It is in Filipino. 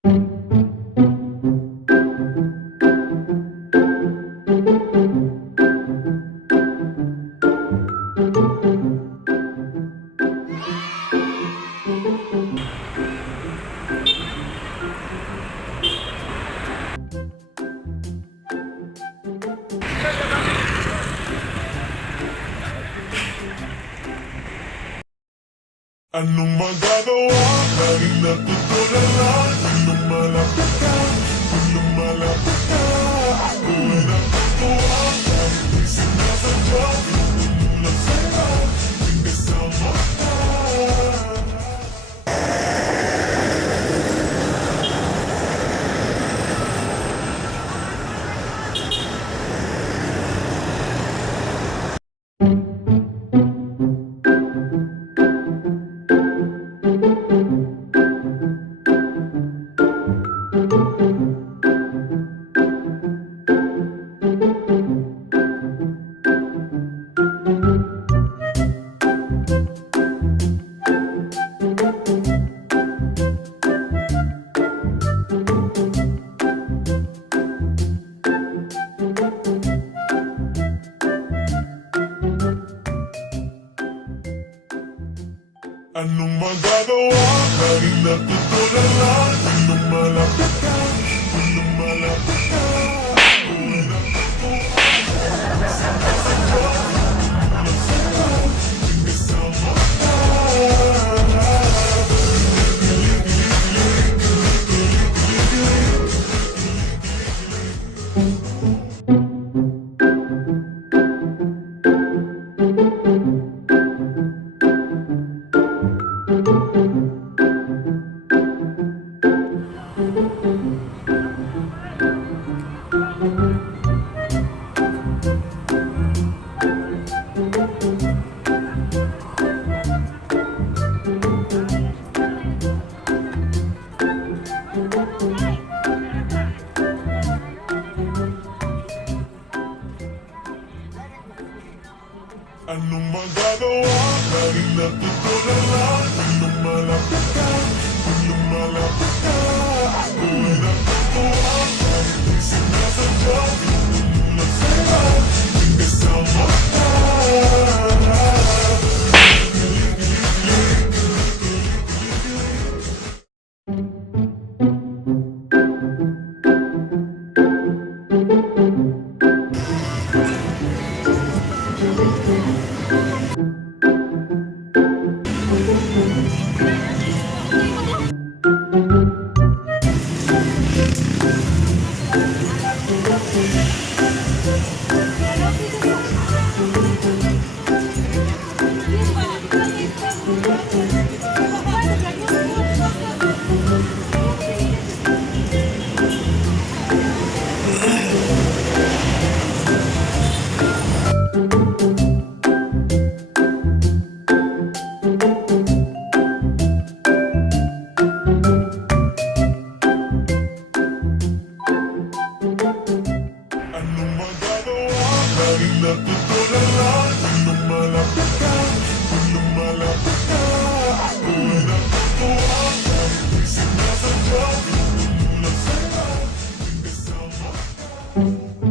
Anong magagawa? Laging natutularan. Kung lumalapit ka, kung lumalapit ka, ako'y natutuwa. Kahit di sinasadya, tinutulak sa'yo, tuwing kasama ka. Anong magagawa? Laging natutularan. Kung lumalapit ka, kung lumalapit ka, ako'y natutuwa. Sinasadya, tinutulak sa'yo, tuwing kasama ka. Anong magagawa? Laging natutularan. Kung lumalapit ka, kung lumalapit ka, ako'y natutuwa. Kahit di sinasadya, tinutulak sa'yo, tuwing kasama ka. Anong magagawa? Laging natutularan. Kung lumalapit ka, kung lumalapit ka, ako'y natutuwa. Kahit di sinasadya, tinutulak sa'yo, tuwing kasama ka.